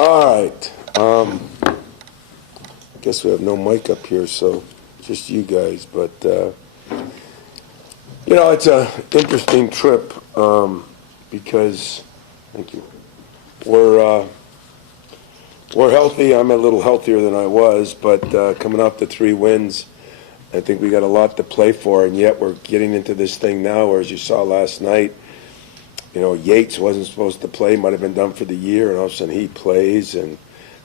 All right. I guess we have no mic up here, so just you guys. But, it's an interesting trip because, thank you, we're healthy. I'm a little healthier than I was, but coming off the 3 wins, I think we got a lot to play for, and yet we're getting into this thing now where, as you saw last night, Yates wasn't supposed to play, might have been done for the year, and all of a sudden he plays, and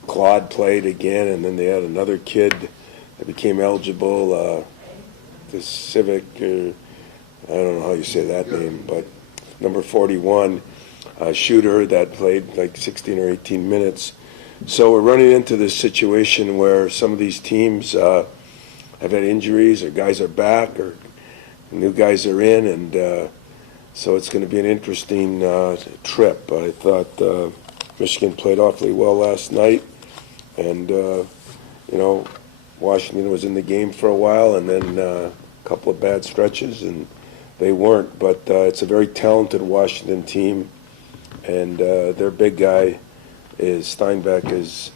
Claude played again, and then they had another kid that became eligible, the Civic, I don't know how you say that name, but number 41, shooter that played like 16 or 18 minutes. So we're running into this situation where some of these teams have had injuries, or guys are back, or new guys are in, and so it's going to be an interesting trip. I thought Michigan played awfully well last night, and Washington was in the game for a while, and then a couple of bad stretches, and they weren't. But it's a very talented Washington team, and their big guy is Steinbeck is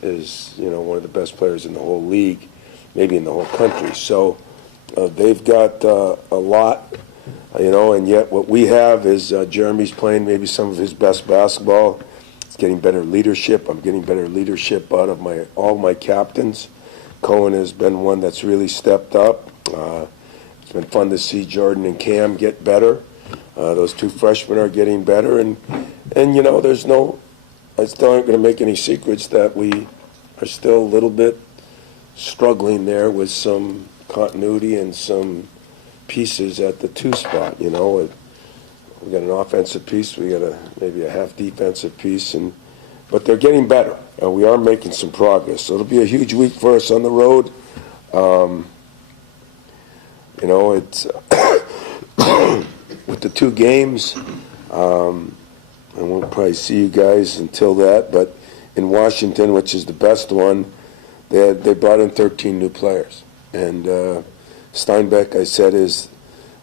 one of the best players in the whole league, maybe in the whole country. So they've got a lot. And yet what we have is Jeremy's playing maybe some of his best basketball. He's getting better leadership. I'm getting better leadership out of all my captains. Cohen has been one that's really stepped up. It's been fun to see Jordan and Cam get better. Those 2 freshmen are getting better. And I still aren't going to make any secrets that we are still a little bit struggling there with some continuity and some pieces at the 2 spot. We got an offensive piece, we got maybe a half defensive piece, but they're getting better. We are making some progress. So it'll be a huge week for us on the road. It's with the 2 games. I won't probably see you guys until that, but in Washington, which is the best one, they brought in 13 new players, and Steinbeck, I said, is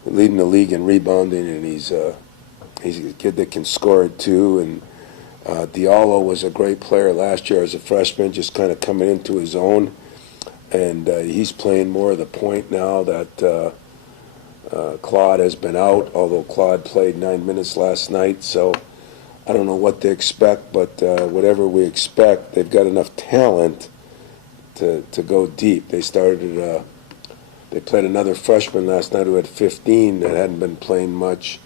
leading the league in rebounding, and he's a kid that can score it too. And Diallo was a great player last year as a freshman, just kind of coming into his own. And he's playing more of the point now that Claude has been out, although Claude played 9 minutes last night. So I don't know what they expect, but whatever we expect, they've got enough talent to go deep. They played another freshman last night who had 15 that hadn't been playing much,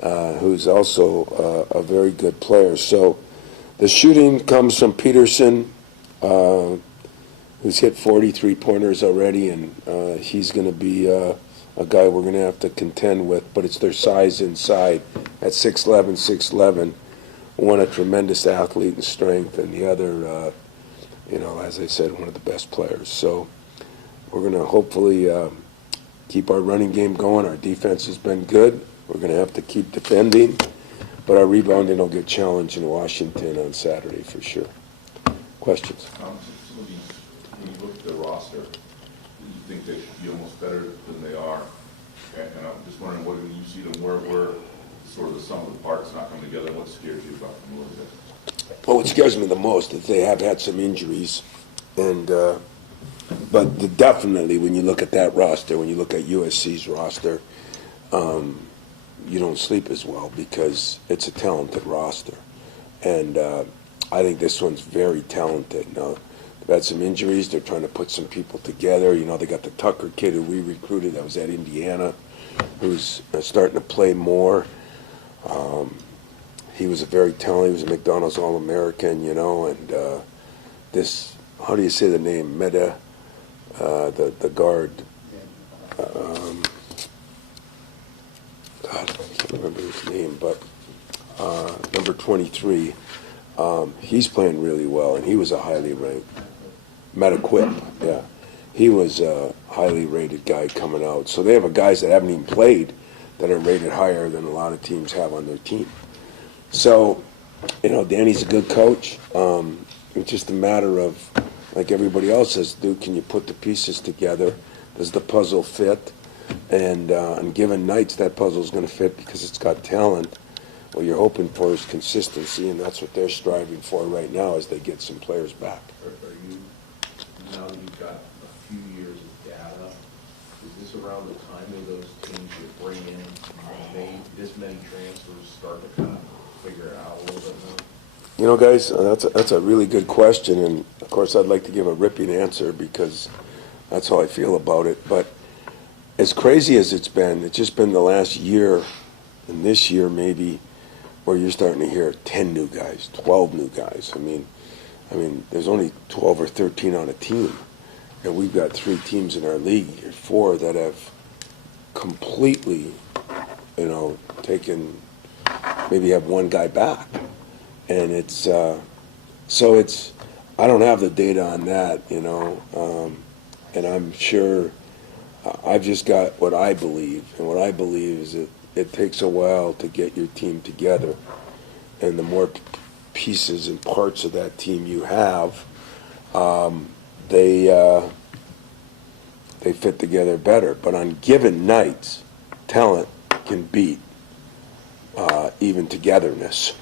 who's also a very good player. So the shooting comes from Peterson, who's hit 43 pointers already, and he's going to be a guy we're going to have to contend with, but it's their size inside. At 6'11", 6'11", one a tremendous athlete and strength, and the other, as I said, one of the best players. So we're going to hopefully keep our running game going. Our defense has been good. We're going to have to keep defending, but our rebounding will get challenged in Washington on Saturday for sure. Questions? When you look at the roster, do you think they should be almost better than they are? And I'm just wondering, what do you see them where sort of the sum of the parts not coming together? What scares you about them a little bit? Well, what scares me the most is they have had some injuries, and but definitely when you look at that roster, when you look at USC's roster, you don't sleep as well because it's a talented roster. And I think this one's very talented. Now, they've had some injuries. They're trying to put some people together. They got the Tucker kid who we recruited that was at Indiana, who's starting to play more. He was a very talented, he was a McDonald's All-American, and this, how do you say the name, Meta, the guard, God, I can't remember his name, but number 23, he's playing really well, and he was a highly ranked, Metaquip, yeah. He was a highly rated guy coming out. So they have guys that haven't even played that are rated higher than a lot of teams have on their team. So, Danny's a good coach. It's just a matter of, like everybody else has to do, can you put the pieces together? Does the puzzle fit? And on given nights, that puzzle is going to fit because it's got talent. what you're hoping for is consistency, and that's what they're striving for right now as they get some players back. Are you, now that you've got a few years of data, is this around the time of those teams you bring in, this many transfers start to kind of figure it out a little bit more? You know, guys, that's a really good question, and of course I'd like to give a ripping answer because that's how I feel about it. But as crazy as it's just been the last year, and this year maybe, where you're starting to hear 10 new guys, 12 new guys. I mean, there's only 12 or 13 on a team, and we've got 3 teams in our league, or 4, that have completely, taken, maybe have one guy back. And it's, so it's, I don't have the data on that, and I'm sure I've just got what I believe, and what I believe is that it takes a while to get your team together, and the more pieces and parts of that team you have, they fit together better. But on given nights, talent can beat even togetherness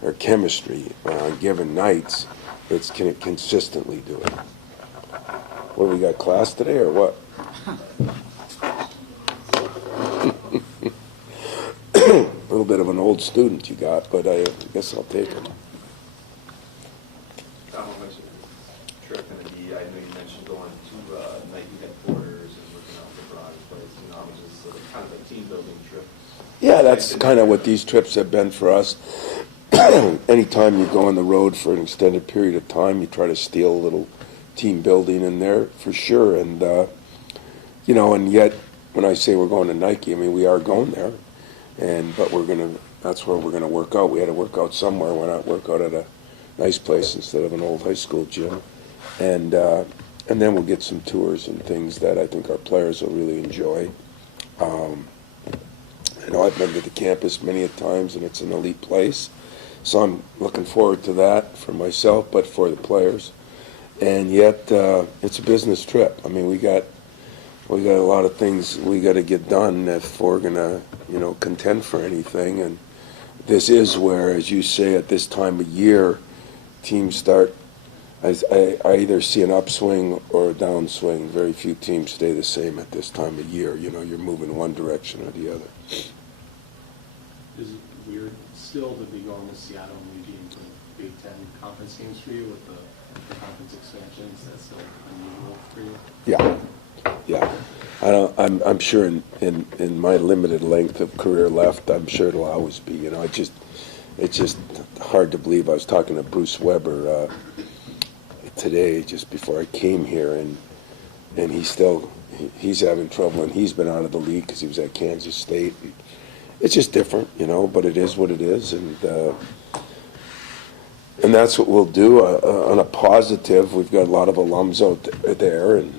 or chemistry. On given nights, it's can it consistently do it. What, we got class today or what? A little bit of an old student you got, but I guess I'll take him. Tom, I mentioned trip in the D. I know you mentioned going to night headquarters and looking out the garage place. Just sort of kind of a team building trip. Yeah, that's kind of what these trips have been for us. Anytime you go on the road for an extended period of time, you try to steal a little team building in there for sure. And, and yet when I say we're going to Nike, I mean, we are going there. But that's where we're going to work out. We had to work out somewhere. Why not work out at a nice place instead of an old high school gym? And then we'll get some tours and things that I think our players will really enjoy. I've been to the campus many a times, and it's an elite place. So I'm looking forward to that for myself, but for the players. And yet, it's a business trip. I mean, we got a lot of things we got to get done if we're gonna, contend for anything. And this is where, as you say, at this time of year, teams start. I either see an upswing or a downswing. Very few teams stay the same at this time of year. You're moving one direction or the other. Is it weird still to be going to Seattle and maybe into Big Ten conference games for you with the conference expansions? That's still unusual for you? Yeah. I'm sure in my limited length of career left, I'm sure it'll always be. It's just hard to believe. I was talking to Bruce Weber today, just before I came here, and he's having trouble, and he's been out of the league because he was at Kansas State. And it's just different, but it is what it is, and that's what we'll do. On a positive, we've got a lot of alums out there, and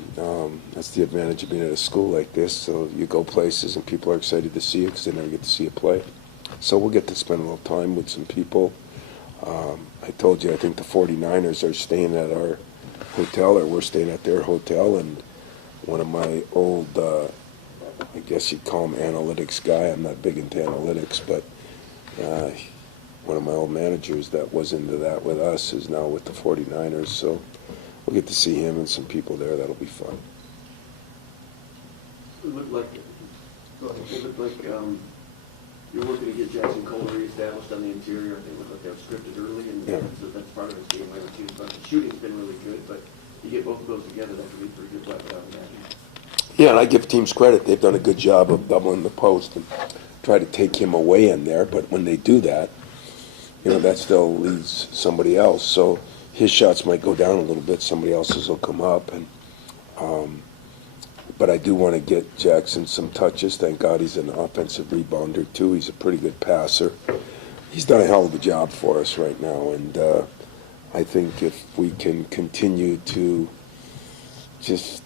that's the advantage of being at a school like this. So you go places, and people are excited to see you because they never get to see you play. So we'll get to spend a little time with some people. I told you, I think the 49ers are staying at our hotel, or we're staying at their hotel, and one of my old, I guess you'd call him analytics guy. I'm not big into analytics, but one of my old managers that was into that with us is now with the 49ers. So we'll get to see him and some people there. That'll be fun. It looked like, you're working to get Jackson Cole reestablished on the interior. I think it looked like that was scripted early, and so that's part of his game plan too. But the shooting's been really good, but you get both of those together, that could be a pretty good weapon, I would imagine. Yeah, and I give teams credit. They've done a good job of doubling the post and try to take him away in there. But when they do that, that still leaves somebody else. So his shots might go down a little bit. Somebody else's will come up. But I do want to get Jackson some touches. Thank God he's an offensive rebounder, too. He's a pretty good passer. He's done a hell of a job for us right now. And I think if we can continue to just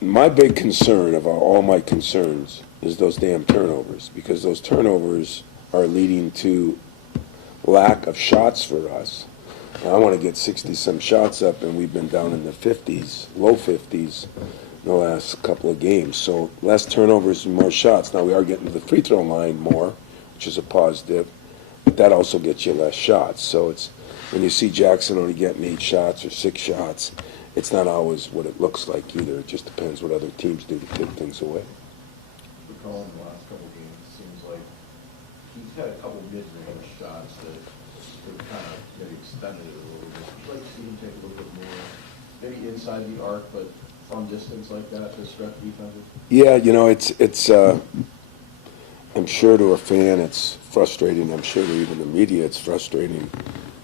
my big concern of all my concerns is those damn turnovers, because those turnovers are leading to lack of shots for us. I want to get 60-some shots up, and we've been down in the 50s, low 50s, in the last couple of games. So less turnovers and more shots. Now we are getting to the free throw line more, which is a positive. But that also gets you less shots. So it's when you see Jackson only getting 8 shots or 6 shots, it's not always what it looks like either. It just depends what other teams do to take things away. For Colin, the last couple of games, it seems like he's had a couple mid-range shots that have kind of maybe extended it a little bit. Would you like to see him take a little bit more, maybe inside the arc, but from distance like that to stretch defenses? Yeah, it's I'm sure to a fan it's frustrating. I'm sure to even the media it's frustrating.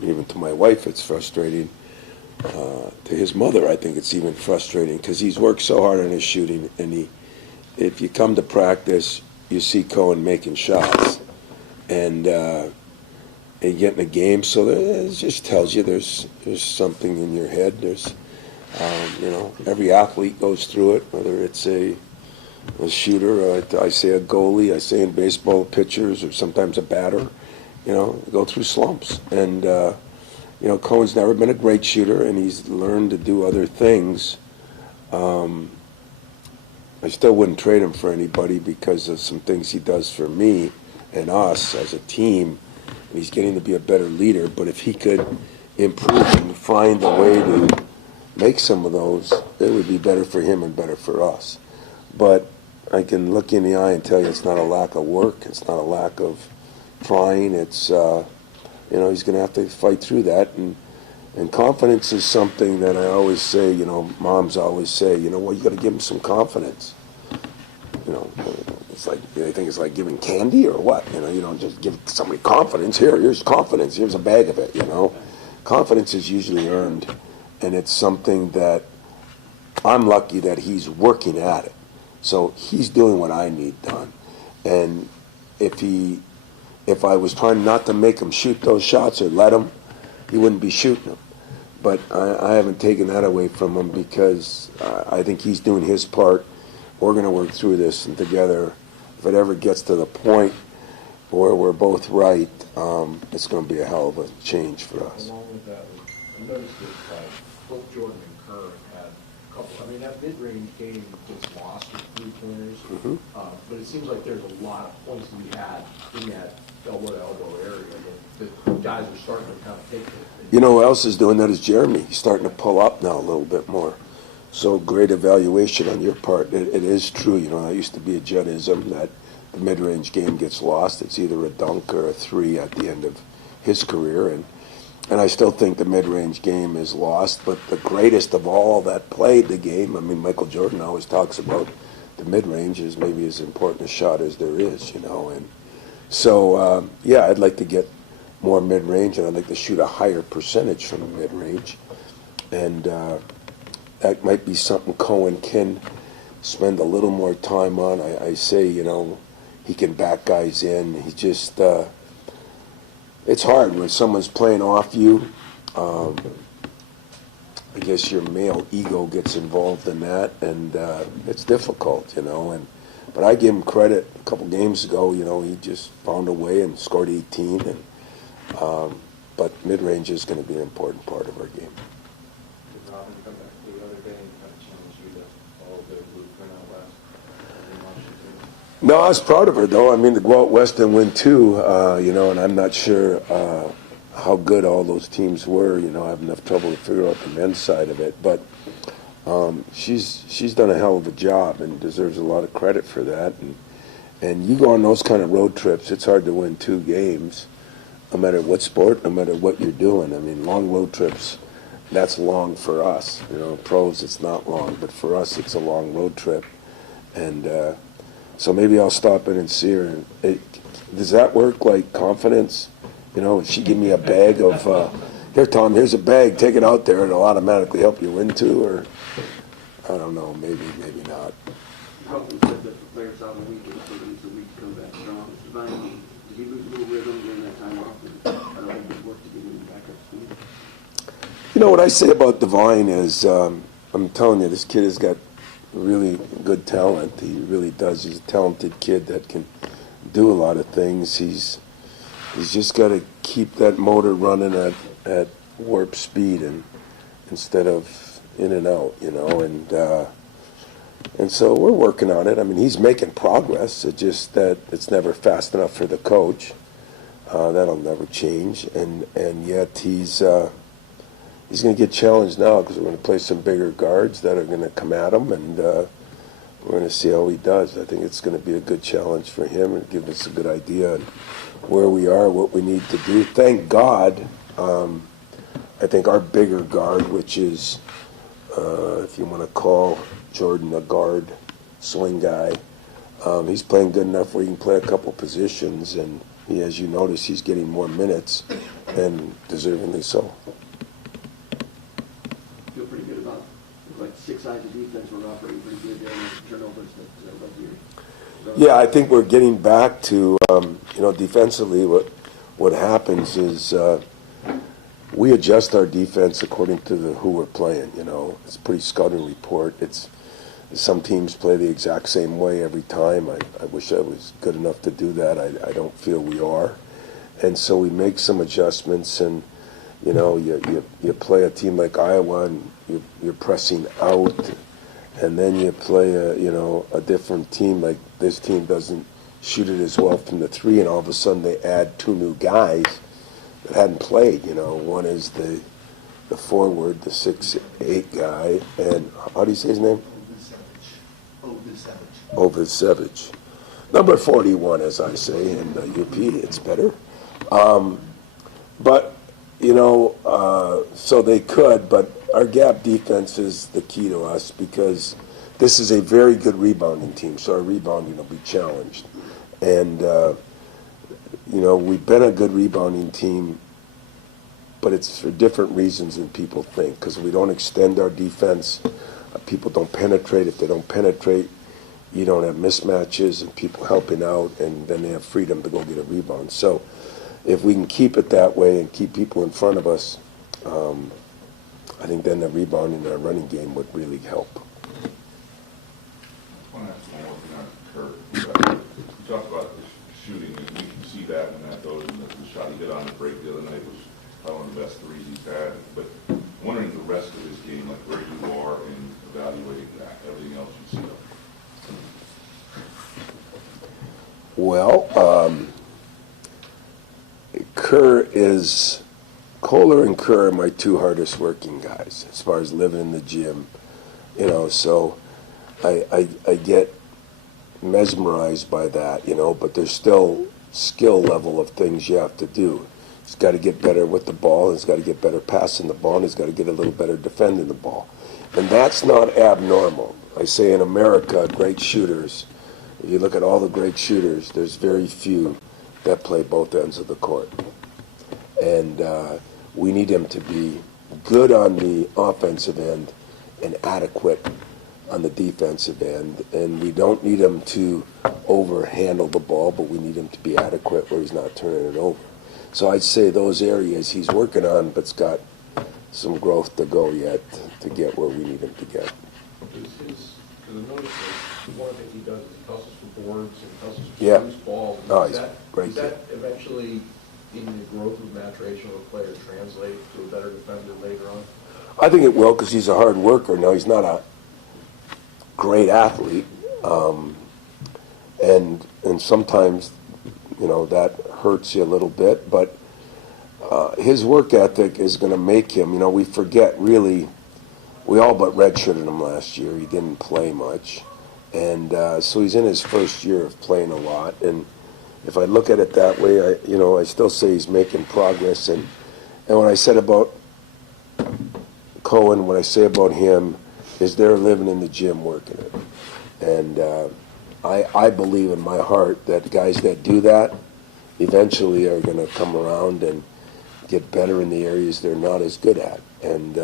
Even to my wife it's frustrating. To his mother, I think it's even frustrating because he's worked so hard on his shooting, and if you come to practice, you see Cohen making shots, and you get in a game, so it just tells you there's something in your head. There's, every athlete goes through it, whether it's a shooter, I say a goalie, I say in baseball pitchers, or sometimes a batter, go through slumps, and Cohen's never been a great shooter, and he's learned to do other things. I still wouldn't trade him for anybody because of some things he does for me and us as a team, and he's getting to be a better leader. But if he could improve and find a way to make some of those, it would be better for him and better for us. But I can look in the eye and tell you it's not a lack of work, it's not a lack of trying, it's he's going to have to fight through that, and confidence is something that I always say. Moms always say, you got to give him some confidence. It's like they think it's like giving candy or what. You don't just give somebody confidence. Here's confidence. Here's a bag of it. Confidence is usually earned, and it's something that I'm lucky that he's working at it. So he's doing what I need done, and if I was trying not to make him shoot those shots or let him, he wouldn't be shooting them. But I haven't taken that away from him because I think he's doing his part. We're going to work through this, and together, if it ever gets to the point where we're both right, it's going to be a hell of a change for us. Along with that, I noticed that both Jordan and Kerr had a couple, that mid-range game gets lost with 3-pointers, but it seems like there's a lot of points to be had in that elbow-to-elbow area that guys are starting to kind of take it. You know who else is doing that is Jeremy. He's starting to pull up now a little bit more. So great evaluation on your part. It is true. That used to be a Juddism that the mid-range game gets lost. It's either a dunk or a 3 at the end of his career. And I still think the mid-range game is lost. But the greatest of all that played the game, Michael Jordan always talks about the mid-range is maybe as important a shot as there is, And so, I'd like to get more mid-range, and I'd like to shoot a higher percentage from the mid-range. And that might be something Cohen can spend a little more time on. I say, he can back guys in. He just, it's hard when someone's playing off you. I guess your male ego gets involved in that, and it's difficult, But I give him credit. A couple games ago, he just found a way and scored 18. But mid-range is going to be an important part of our game. Did Robin come back the other day and kind of challenge you to follow the blueprint out west in Washington? No, I was proud of her, though. To go out west and win two, and I'm not sure how good all those teams were. I have enough trouble to figure out the men's side of it. But she's done a hell of a job and deserves a lot of credit for that. And you go on those kind of road trips, it's hard to win 2 games, no matter what sport, no matter what you're doing. Long road trips, that's long for us. Pros, it's not long, but for us, it's a long road trip. And so maybe I'll stop in and see her. Does that work like confidence? If she give me a bag of, here, Tom, here's a bag, take it out there, it'll automatically help you win 2, or I don't know, maybe not. Helton said that the players out on the weekend, so it's a week to come back strong. Divine, did he lose a little rhythm during that time off? I don't think it worked to get him back up to speed. What I say about Divine is, I'm telling you, this kid has got really good talent. He really does. He's a talented kid that can do a lot of things. He's just got to keep that motor running at warp speed and instead of in and out, and And so we're working on it. I mean, he's making progress. It's just that it's never fast enough for the coach. That'll never change. And yet he's going to get challenged now because we're going to play some bigger guards that are going to come at him, and we're going to see how he does. I think it's going to be a good challenge for him and give us a good idea on where we are, what we need to do. Thank God, I think our bigger guard, which is, if you want to call Jordan a guard, swing guy, he's playing good enough where he can play a couple positions, and he, as you notice, he's getting more minutes, and deservingly so. Feel pretty good about, like, 6 sides of defense, we're operating pretty good there, and turnovers that led you. Yeah, I think we're getting back to, defensively, what happens is we adjust our defense according to who we're playing, It's a pretty scouting report. Some teams play the exact same way every time. I wish I was good enough to do that. I don't feel we are. And so we make some adjustments, and, you play a team like Iowa, and you're pressing out, and then you play a different team, like this team doesn't shoot it as well from the 3, and all of a sudden they add 2 new guys that hadn't played. One is the forward, the 6'8" guy, and how do you say his name? Ovesevich. Number 41, as I say, in UP, it's better. But, so they could, but our gap defense is the key to us because this is a very good rebounding team, so our rebounding will be challenged. And, we've been a good rebounding team, but it's for different reasons than people think, because we don't extend our defense. People don't penetrate. If they don't penetrate, you don't have mismatches and people helping out, and then they have freedom to go get a rebound. So if we can keep it that way and keep people in front of us, I think then the rebounding and our running game would really help. I want to ask one more thing on Kurt. You talked about the shooting, and we can see that when that goes, and the shot he hit on the break the other night was probably one of the best threes he's had. But I'm wondering the rest of his game, like where you are in evaluating that, everything else you see. Well, Kohler and Kerr are my 2 hardest working guys as far as living in the gym, so I get mesmerized by that, but there's still skill level of things you have to do. He's got to get better with the ball, he's got to get better passing the ball, and he's got to get a little better defending the ball. And that's not abnormal. I say in America, great shooters, if you look at all the great shooters, there's very few that play both ends of the court. And we need him to be good on the offensive end and adequate on the defensive end. And we don't need him to overhandle the ball, but we need him to be adequate where he's not turning it over. So I'd say those areas he's working on, but's got some growth to go yet to get where we need him to get. Because I noticed that one of the things he does is he hustles for boards and hustles for Yeah. loose balls. Oh, he's great Is that eventually, in the growth of maturation of a player, translate to a better defender later on? I think it will because he's a hard worker. No, he's not a great athlete, and sometimes that hurts you a little bit. But his work ethic is going to make him. We forget really. We all but redshirted him last year. He didn't play much, and so he's in his first year of playing a lot. And if I look at it that way, I still say he's making progress. And when I said about Cohen, what I say about him is they're living in the gym working it. And I believe in my heart that guys that do that eventually are going to come around and get better in the areas they're not as good at. And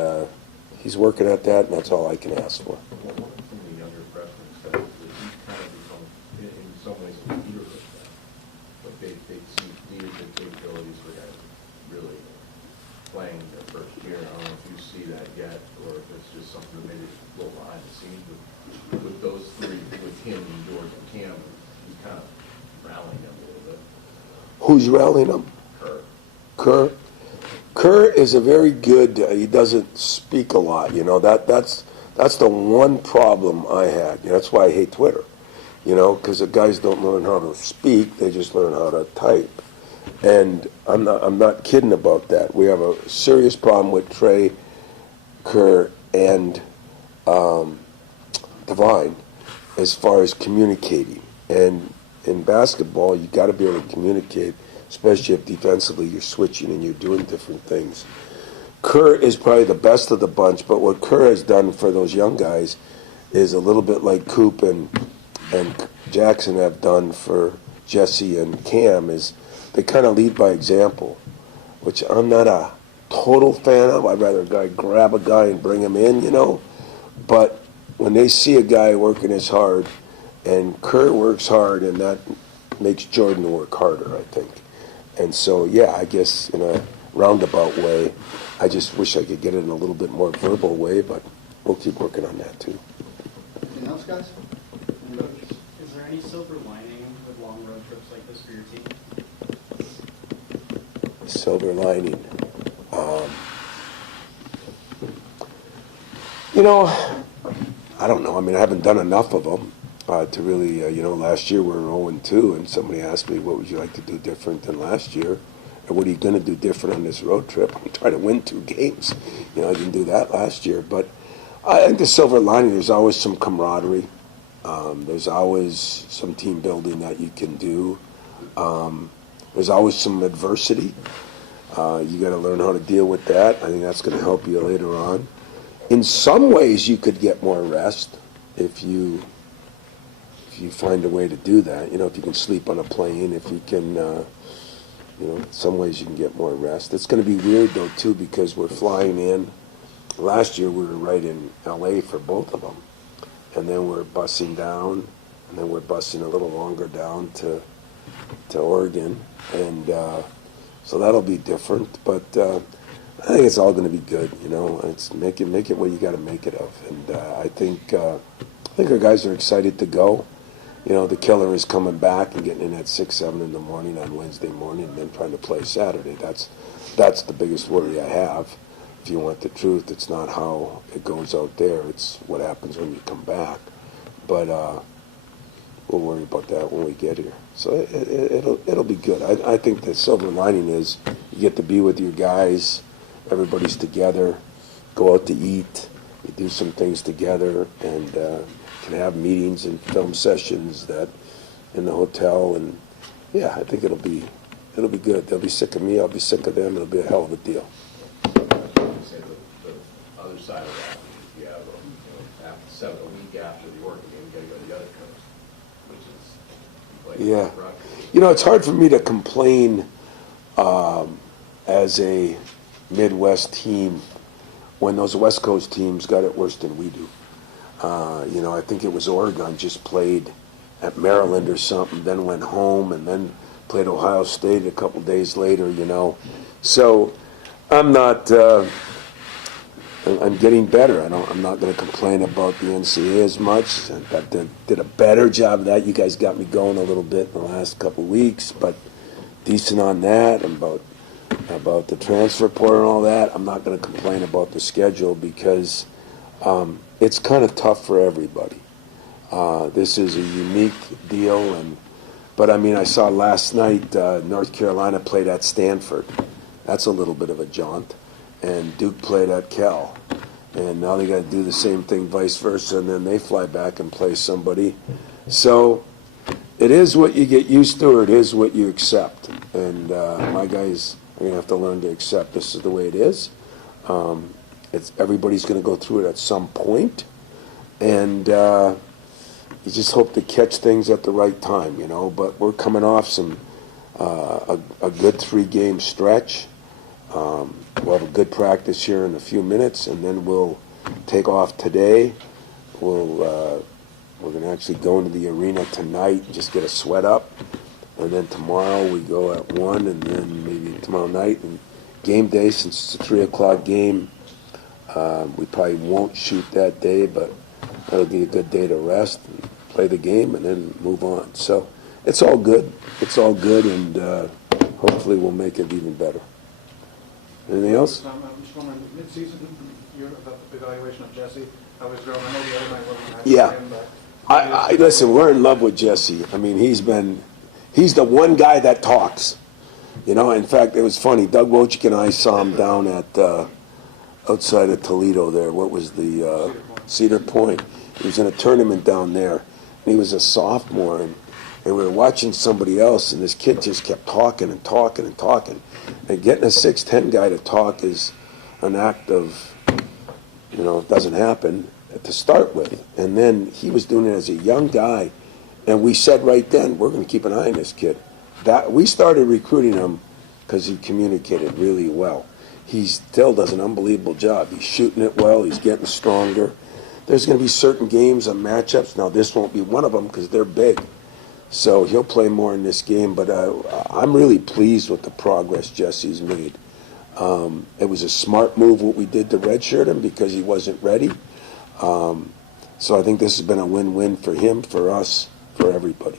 he's working at that, and that's all I can ask for. One of the younger freshmen said that he's kind of become, in some ways, a leader with them. But they see leadership capabilities for guys really playing their first year. I don't know if you see that yet, or if it's just something that maybe is a little behind the scenes with those 3, with him and George and Cam. He's kind of rallying them a little bit. Who's rallying him? Kerr is a very good. He doesn't speak a lot. That's That's the one problem I had. That's why I hate Twitter, because the guys don't learn how to speak, they just learn how to type. And I'm not kidding about that. We have a serious problem with Trey, Kerr, and Devine as far as communicating. And in basketball, you got to be able to communicate, especially if defensively you're switching and you're doing different things. Kerr is probably the best of the bunch, but what Kerr has done for those young guys is a little bit like Coop and Jackson have done for Jesse and Cam, is they kind of lead by example, which I'm not a total fan of. I'd rather a guy grab a guy and bring him in, But when they see a guy working as hard, and Kerr works hard, and that makes Jordan work harder, I think. And so, yeah, I guess in a roundabout way, I just wish I could get it in a little bit more verbal way, but we'll keep working on that too. Anything else, guys? Is there any silver lining with long road trips like this for your team? Silver lining. I don't know. I mean, I haven't done enough of them to really, last year we were 0-2, and somebody asked me, what would you like to do different than last year? Or what are you going to do different on this road trip? I'm trying to win 2 games. I didn't do that last year. But I think the silver lining, there's always some camaraderie. There's always some team building that you can do. There's always some adversity. You got to learn how to deal with that. I think that's going to help you later on. In some ways, you could get more rest if you find a way to do that. If you can sleep on a plane, if you can, in some ways you can get more rest. It's going to be weird, though, too, because we're flying in. Last year, we were right in L.A. for both of them. And then we're busing down, and then we're busing a little longer down to Oregon. And so that'll be different. But I think it's all going to be good, It's make it what you got to make it of. And I think our guys are excited to go. The killer is coming back and getting in at 6, 7 in the morning on Wednesday morning and then trying to play Saturday. That's the biggest worry I have. If you want the truth, it's not how it goes out there. It's what happens when you come back. But we'll worry about that when we get here. So it'll be good. I think the silver lining is you get to be with your guys. Everybody's together. Go out to eat. You do some things together and can have meetings and film sessions that in the hotel. And yeah, I think it'll be good. They'll be sick of me. I'll be sick of them. It'll be a hell of a deal. Say the other side of that, you have a week after the Oregon game, you got to go to the other coast, which is like Yeah. It's hard for me to complain as a Midwest team when those West Coast teams got it worse than we do. I think it was Oregon just played at Maryland or something, then went home, and then played Ohio State a couple days later, So I'm not, I'm getting better. I'm not going to complain about the NCAA as much. I did a better job of that. You guys got me going a little bit in the last couple of weeks, but decent on that. And about the transfer portal and all that, I'm not going to complain about the schedule because it's kind of tough for everybody. This is a unique deal, but I saw last night North Carolina played at Stanford. That's a little bit of a jaunt. And Duke played at Cal. And now they got to do the same thing vice versa, and then they fly back and play somebody. So it is what you get used to, or it is what you accept. And my guys are going to have to learn to accept this is the way it is. Everybody's going to go through it at some point. And you just hope to catch things at the right time, But we're coming off a good 3-game stretch. We'll have a good practice here in a few minutes, and then we'll take off today. We're going to actually go into the arena tonight and just get a sweat up. And then tomorrow we go at 1, and then maybe tomorrow night. And game day, since it's a 3 o'clock game, we probably won't shoot that day, but that'll be a good day to rest and play the game and then move on. So it's all good. It's all good, and hopefully we'll make it even better. Anything else? I'm just wondering, mid-season, about the evaluation of Jesse, of his room. I know the other night wasn't nice Yeah. for him, but. Listen, we're in love with Jesse. I mean, he's the one guy that talks. You know, in fact, it was funny. Doug Wojcik and I saw him down at, outside of Toledo there. What was the, Cedar Point. He was in a tournament down there. And he was a sophomore, and we were watching somebody else, and this kid just kept talking and talking and talking. And getting a 6'10" guy to talk is an act of, it doesn't happen to start with. And then he was doing it as a young guy, and we said right then, we're going to keep an eye on this kid. That we started recruiting him because he communicated really well. He still does an unbelievable job. He's shooting it well. He's getting stronger. There's going to be certain games and matchups. Now, this won't be one of them because they're big. So he'll play more in this game. But I'm really pleased with the progress Jesse's made. It was a smart move what we did to redshirt him because he wasn't ready. So I think this has been a win-win for him, for us, for everybody.